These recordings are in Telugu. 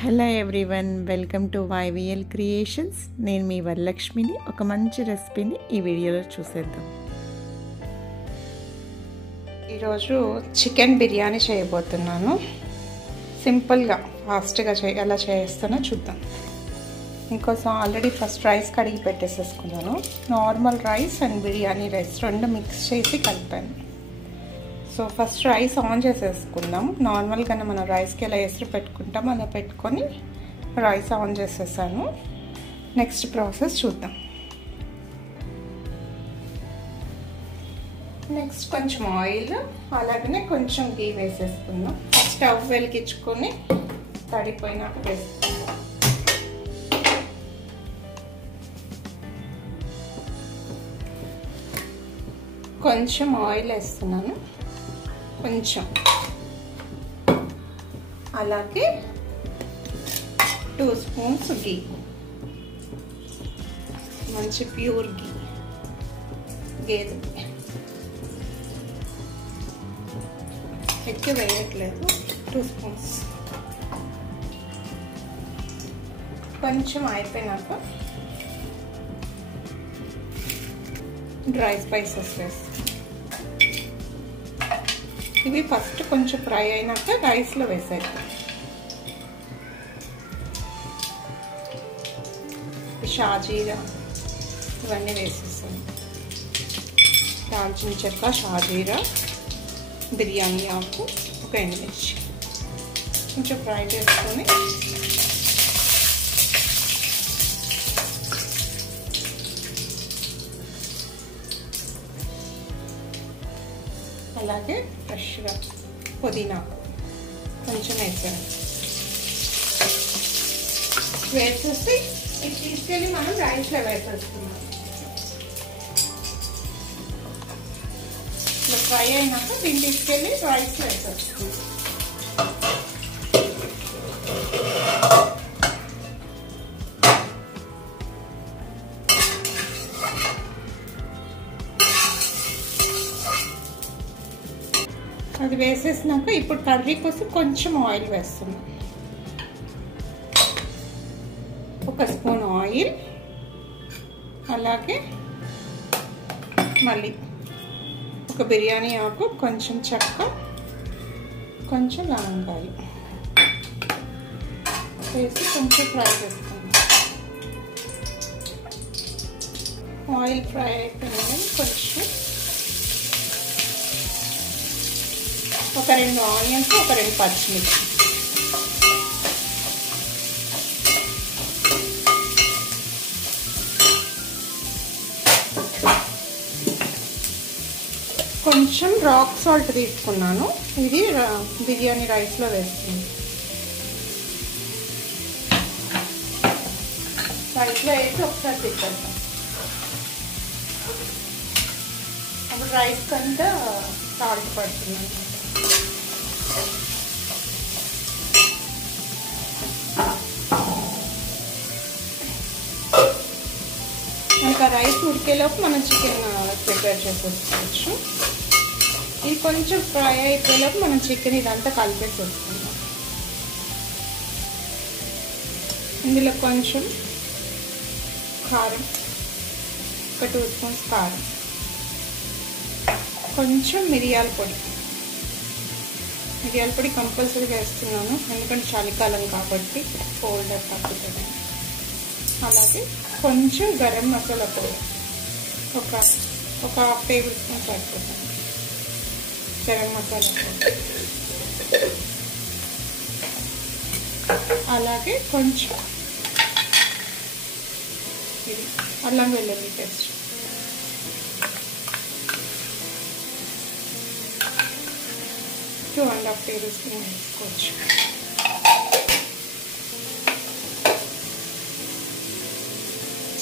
Hello everyone, welcome to YVL creations. నేను మీ వరలక్ష్మిని. ఒక మంచి రెసిపీని ఈ వీడియోలో చూసేద్దాం. ఈరోజు చికెన్ బిర్యానీ చేయబోతున్నాను. సింపుల్గా ఫాస్ట్గా ఎలా చేస్తానో చూద్దాం. ఇంకోసం ఆల్రెడీ ఫస్ట్ రైస్ కడిగి పెట్టేసేసుకున్నాను. Normal rice and biryani rice రెండు మిక్స్ చేసి కలిపాను. సో ఫస్ట్ రైస్ ఆన్ చేసేసుకుందాం. నార్మల్గా మనం రైస్కి ఎలా ఎసురు పెట్టుకుంటాం అలా పెట్టుకొని రైస్ ఆన్ చేసేసాను. నెక్స్ట్ ప్రాసెస్ చూద్దాం. నెక్స్ట్ కొంచెం ఆయిల్ అలాగనే కొంచెం గీ వేసేసుకుందాం. స్టవ్ వెలిగించుకొని తడిపోయినాక వేసుకుందాం. కొంచెం ఆయిల్ వేస్తున్నాను, కొంచెం అలాగే 2 స్పూన్స్ గీ, మంచి ప్యూర్ గీ, గేదె. ఎక్కువ వేయట్లేదు, 2 స్పూన్స్. కొంచెం అయిపోయినాక డ్రై స్పైసెస్ వేస్తాం. ఇవి ఫస్ట్ కొంచెం ఫ్రై అయినాక రైస్లో వేసేద్దాం. షాజీరా ఇవన్నీ వేసేసాను. దాల్చిన చెక్క, షాజీరా, బిర్యానీ ఆకు, ఒక ఎండుమిర్చి కొంచెం ఫ్రై చేసుకొని అలాగే ఫ్రెష్గా పుదీనా కొంచెం వేసేసి ఇది తీసుకెళ్ళి మనం రైస్లో వేసేస్తున్నాం. ఇలా ఫ్రై అయినాక దీన్ని తీసుకెళ్ళి రైస్లో వేసేస్తున్నాం. అది వేసేసినాక ఇప్పుడు కర్రీ కోసం కొంచెం ఆయిల్ వేస్తున్నాం. 1 స్పూన్ ఆయిల్, అలాగే మళ్ళీ ఒక బిర్యానీ ఆకు, కొంచెం చెక్క, కొంచెం లవంగాలు వేసి కొంచెం ఫ్రై చేసుకుందాం. ఆయిల్ ఫ్రై అయిపోయింది. కొంచెం ఒక 2 ఆనియన్స్, ఒక 2 పచ్చిమిర్చి, కొంచెం రాక్ సాల్ట్ తీసుకున్నాను. ఇది బిర్యానీ రైస్లో వేస్తుంది. రైస్లో వేసి ఒకసారి తిప్పేద్దాం. అప్పుడు రైస్ కంతా సాల్ట్ పడుతున్నాను. ఇంకా రైస్ ఉడికేలోపు మనం చికెన్ ప్రిపేర్ చేసేసుకోవచ్చు. ఇది కొంచెం ఫ్రై అయిపోయేలోపు మనం చికెన్ ఇదంతా కలిపేసేసుకుందాం. ఇందులో కొంచెం కారం, ఒక 2 స్పూన్స్ కారం, కొంచెం మిరియాల పొడి. మిరియాల పొడి కంపల్సరీ వేస్తున్నాను, ఎందుకంటే చలికాలం కాబట్టి కోల్డ్ తగ్గుతుంది. అలాగే కొంచెం గరం మసాలా పొడి, ఒక 1/2 టేబుల్ స్పూన్ సరిపోతుంది గరం మసాలా పొడి. అలాగే కొంచెం ఇది అల్లం వెల్లుల్లి పేస్ట్, టూ 2.5 టేబుల్ స్పూన్ వేసుకోవచ్చు.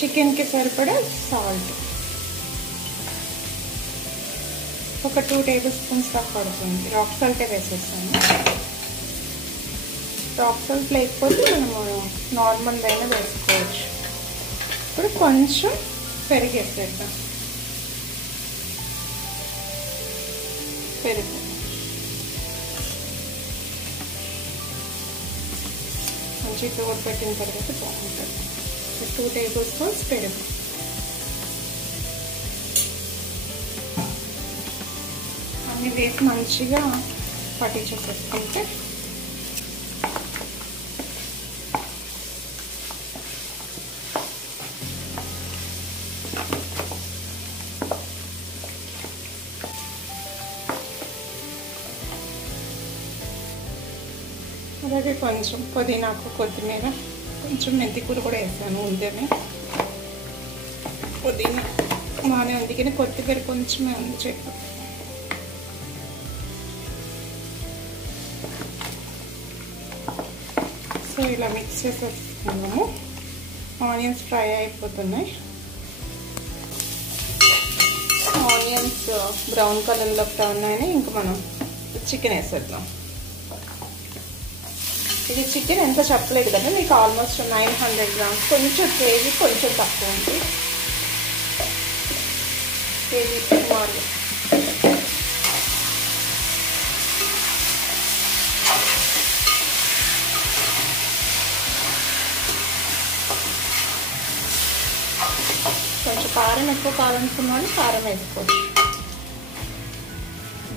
చికెన్కి సరిపడా సాల్ట్, ఒక 2 టేబుల్ స్పూన్స్ దాకా పడుతుంది. రాక్ సాల్టే వేసేస్తాను. రాక్ సాల్ట్ లేకపోతే మనము నార్మల్ అయినా వేసుకోవచ్చు. ఇప్పుడు కొంచెం పెరిగేసేద్దాం. పెరుగు కొంచెం తోడు పెట్టిన తర్వాత బాగుంటుంది. 2 టేబుల్ స్పూన్స్ పెరుగు, అన్నీ వేసి మంచిగా పట్టించేసుకుంటే అలాగే కొంచెం పుదీనాకు, కొత్తిమీర, కొంచెం మెంతికూర కూడా వేసాను ఉందని. పుదీనా బాగానే ఉంది కానీ కొత్తిమీర కొంచెమే ఉంది చెట్టు. సో ఇలా మిక్స్ చేసేసుకున్నాము. ఆనియన్స్ ఫ్రై అయిపోతున్నాయి. ఆనియన్స్ బ్రౌన్ కలర్లో టర్న్ అయినాయి. ఇంకా మనం చికెన్ వేసేద్దాం. ఇది చికెన్ ఎంత చెప్పలేదు కదా మీకు, ఆల్మోస్ట్ 900 గ్రామ్స్, కొంచెం కేజీ కొంచెం తక్కువ ఉంది. కేజీ సుమారు. కొంచెం కారం ఎక్కువ కావాలనుకున్న వాళ్ళు కారం వేసుకోవచ్చు.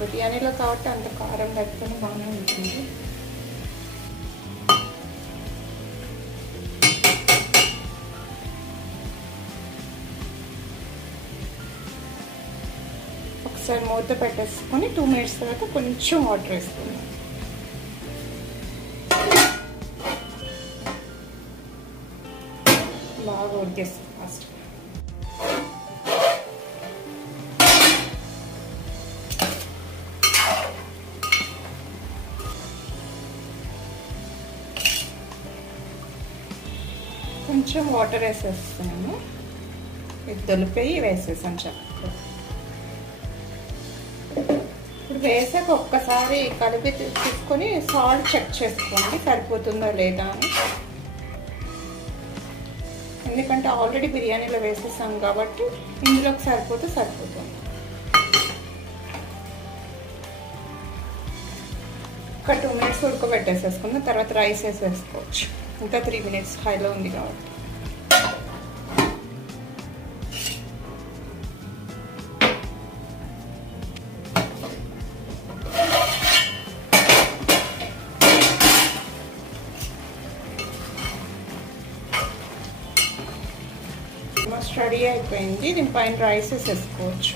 బిర్యానీలో కాబట్టి అంత కారం లేకపోతే బాగానే ఉంటుంది. ఒకసారి మూత పెట్టేసుకొని 2 మినిట్స్ తర్వాత కొంచెం వాటర్ వేసుకుందాం. బాగా ఉడికేస్తాం ఫస్ట్. కొంచెం వాటర్ వేసేస్తున్నాను. ఇది తొలిపోయి వేసేసాను చక్కగా. ఇప్పుడు వేసాక ఒక్కసారి కలిపి తీసుకొని సాల్ట్ చెక్ చేసుకోండి సరిపోతుందో లేదా అని. ఎందుకంటే ఆల్రెడీ బిర్యానీలో వేసేసాం కాబట్టి ఇందులోకి సరిపోతే సరిపోతుంది. ఒక 2 మినిట్స్ ఉడకబెట్టేసేసుకుందాం. తర్వాత రైస్ వేసేసుకోవచ్చు. ఇంకా 3 మినిట్స్ హైలో ఉంది కాబట్టి. రెడీ అయిపోయింది. దీనిపైన రైసెస్ వేసుకోవచ్చు.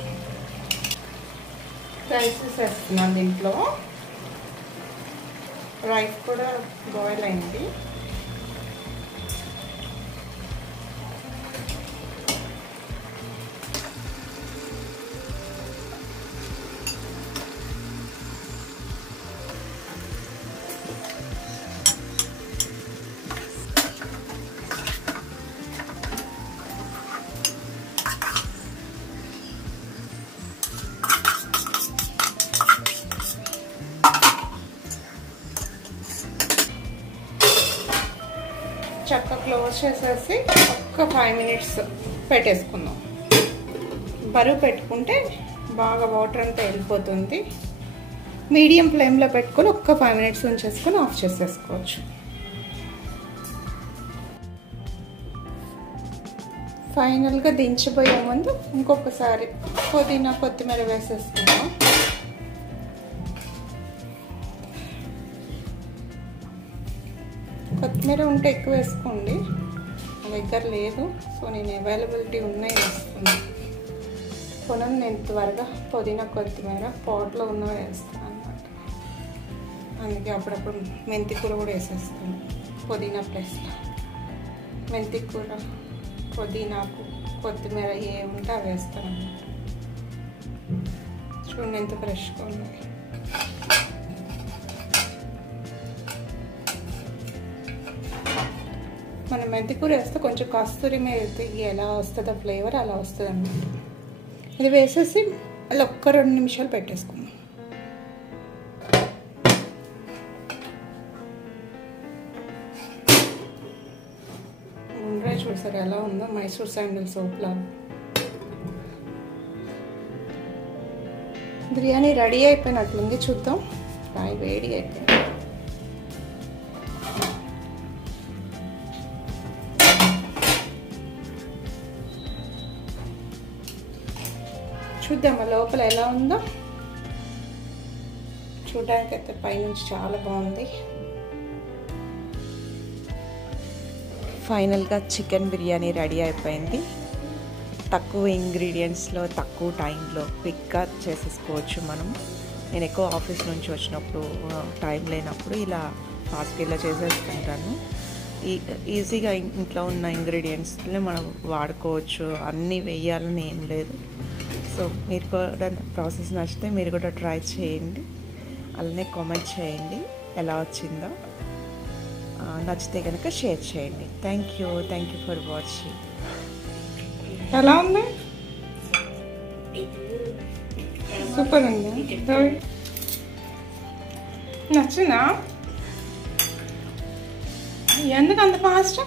రైసెస్ వేస్తున్నాను. దీంట్లో రైస్ కూడా బాయిల్ అయింది. చక్కగా క్లోజ్ చేసేసి ఒక్క 5 మినిట్స్ పెట్టేసుకుందాం. బరువు పెట్టుకుంటే బాగా వాటర్ అంతా వెళ్ళిపోతుంది. మీడియం ఫ్లేమ్లో పెట్టుకొని ఒక్క 5 మినిట్స్ ఉంచేసుకొని ఆఫ్ చేసేసుకోవచ్చు. ఫైనల్గా దించిపోయే ముందు ఇంకొకసారి పుదీనా, కొత్తిమీర వేసేసుకుందాం. కొత్తిమీర ఉంటే ఎక్కువ వేసుకోండి. నా దగ్గర లేదు, సో నేను అవైలబిలిటీ ఉన్నాయి వేస్తున్నాను. కొనం నేను త్వరగా పుదీనా, కొత్తిమీర పాట్లో ఉన్నవి వేస్తాను అన్నమాట. అందుకే అప్పుడప్పుడు మెంతికూర కూడా వేసేస్తాను పుదీనా ప్లేస్లో. మెంతికూర, పుదీనాకు, కొత్తిమీర ఏ ఉంటే అవి వేస్తాను అన్నమాట. చూడండి ఎంత ఫ్రెష్గా ఉన్నాయి. మనం మెంతికూర వేస్తే కొంచెం కస్తూరి మేతి ఎలా వస్తుందో ఫ్లేవర్ అలా వస్తుంది అన్నమాట. ఇది వేసేసి అలా ఒక్క 2 నిమిషాలు పెట్టేసుకుందాం. ముండ్రాయి చూసారు ఎలా ఉందో, మైసూర్ శాండిల్ సోప్లా. బిర్యానీ రెడీ అయిపోయినట్లుంది. చూద్దాం. ఫ్రై వేడి అయిపోయింది. చూద్దామా లోపల ఎలా ఉందో. చూడడానికి అయితే పైనుంచి చాలా బాగుంది. ఫైనల్గా చికెన్ బిర్యానీ రెడీ అయిపోయింది. తక్కువ ఇంగ్రీడియంట్స్లో తక్కువ టైంలో క్విక్గా చేసేసుకోవచ్చు మనం. నేను ఎక్కువ ఆఫీస్ నుంచి వచ్చినప్పుడు టైం లేనప్పుడు ఇలా ఫాస్ట్గా ఇలా చేసేస్తుంటాను. ఈజీగా ఇంట్లో ఉన్న ఇంగ్రీడియంట్స్ని మనం వాడుకోవచ్చు. అన్నీ వేయాలని ఏం లేదు. సో మీరు కూడా ప్రాసెస్ నచ్చితే మీరు కూడా ట్రై చేయండి. అలానే కామెంట్ చేయండి ఎలా వచ్చిందో. నచ్చితే కనుక షేర్ చేయండి. Thank you for watching. ఎలా ఉంది? సూపర్ ఉంది. నచ్చిందా? ఎందుకు అంత ఫాస్ట్?